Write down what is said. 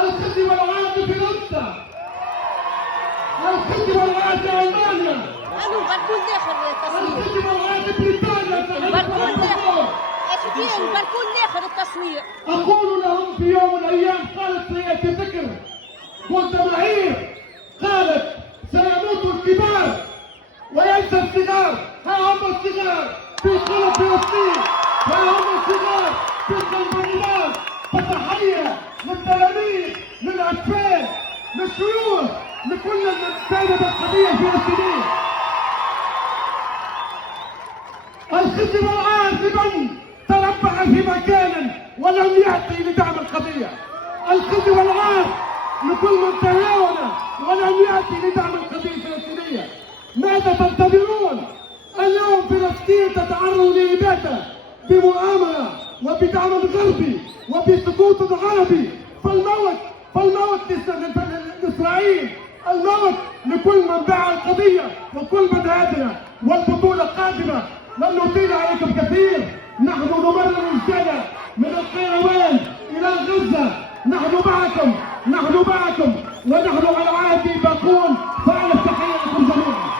الخزي والعار في فرنسا، الخزي والعار في ألمانيا، الو بركون الاخر التصوير، الخزي والعار في بريطانيا. بركون الاخر ايش فيه بركون الاخر التصوير. أقول لهم في يوم من الأيام قالت سيأتي ذكر، قلت معير قالت سيموت الكبار وينسى الصغار. ها هم الصغار في قلب فلسطين، ها هم الصغار في قلب الناس. فتحية للتلاميذ، للأطفال، للشيوخ، لكل من ساند القضية الفلسطينية. الخزي والعار لمن تربع في مكان ولم يأتي لدعم القضية. الخزي والعار لكل من تهاون ولم يأتي لدعم القضية الفلسطينية. ماذا تنتظرون؟ اليوم فلسطين تتعرض لإبادة بمؤامرة وبدعم غربي وبسقوط عربي. فالموت لإسرائيل، الموت لكل من باع القضية وكل من هادنا. والبطولة قادمة، لن نطيل عليكم كثير. نحن نمرر الرسالة من القيروان إلى غزة. نحن معكم، نحن معكم، ونحن على عهدي باقون. فألف تحية لكم جميعا.